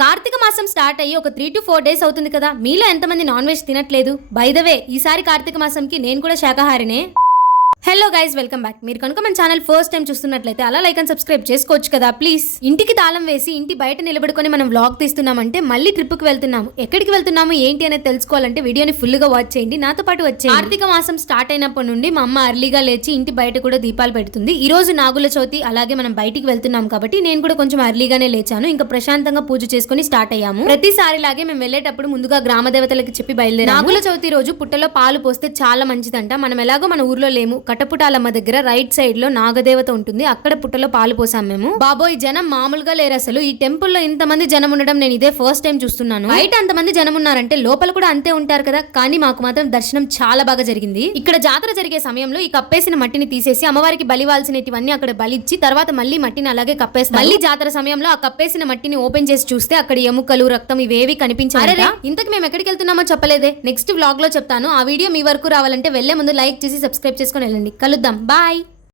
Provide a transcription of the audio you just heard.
కార్తీక మాసం స్టార్ట్ అయ్యి ఒక 3 to 4 డేస్ అవుతుంది కదా. మీలో ఎంతమంది నాన్ వెజ్ తినట్లేదు? బై ద వే, ఈసారి కార్తీక మాసంకి నేను కూడా శాకాహారినే. Hello guys, welcome back. మీరు కనుక మన ఛానల్ ఫస్ట్ టైం చూస్తున్నట్లయితే అలా లైక్ అండ్ సబ్స్క్రైబ్ చేసుకోవచ్చు కదా ప్లీజ్. ఇంటికి తాళం వేసి ఇంటి బయట నిలబడుకొని మనం వ్లాగ్ తీస్తున్నామంటే మళ్ళీ ట్రిప్ కి వెళ్తున్నాము. ఎక్కడికి వెళ్తున్నాము ఏంటి అనేది తెలుసుకోవాలంటే వీడియోని ఫుల్ గా వాచ్ చేయండి, నాతో పాటు వచ్చేయండి. కార్తీక మాసం స్టార్ట్ అయినప్పటి నుండి మా అమ్మ అర్లీగా లేచి ఇంటి బయట కూడా దీపాలు పెడుతుంది. ఈ రోజు నాగుల చవితి, అలాగే మనం బయటికి వెళ్తున్నాం కాబట్టి నేను కూడా కొంచెం అర్లీగానే లేచాను. ఇంకా ప్రశాంతంగా పూజ చేసుకుని స్టార్ట్ అయ్యాము. ప్రతిసారి లాగే మేము వెళ్ళేటప్పుడు ముందుగా గ్రామ దేవతలకి చెప్పి బయలుదేరాము. నాగుల చవితి రోజు పుట్టలో పాలు పోస్తే చాలా మంచిదంట. మనం ఎలాగో మన ఊర్లో లేము, కటపుటాలమ్మ దగ్గర రైట్ సైడ్ లో నాగదేవత ఉంటుంది, అక్కడ పుట్టలో పాలు పోసాం మేము. బాబోయ్, జనం మామూలుగా లేరు అసలు. ఈ టెంపుల్ లో ఇంతమంది జనం ఉండడం నేను ఇదే ఫస్ట్ టైం చూస్తున్నాను. బయట అంతమంది జనం ఉన్నారంటే లోపల కూడా అంతే ఉంటారు కదా. కానీ మాకు మాత్రం దర్శనం చాలా బాగా జరిగింది. ఇక్కడ జాతర జరిగే సమయంలో ఈ కప్పేసిన మట్టిని తీసేసి అమ్మవారికి బలివాల్సినవన్నీ అక్కడ బలిచ్చి తర్వాత మళ్ళీ మట్టిని అలాగే కప్పేస్తారు. మళ్ళీ జాతర సమయంలో ఆ కప్పేసిన మట్టిని ఓపెన్ చేసి చూస్తే అక్కడ ఎముకలు, రక్తం ఇవేవి కనిపించారు. ఇంతకు మేము ఎక్కడికి వెళ్తున్నామో చెప్పలేదే, నెక్స్ట్ వ్లాగ్ లో చెప్తాను. ఆ వీడియో మీ వరకు రావాలంటే వెళ్లే ముందు లైక్ చేసి సబ్స్క్రైబ్ చేసుకొని వెళ్ళండి. కలుద్దాం, బాయ్.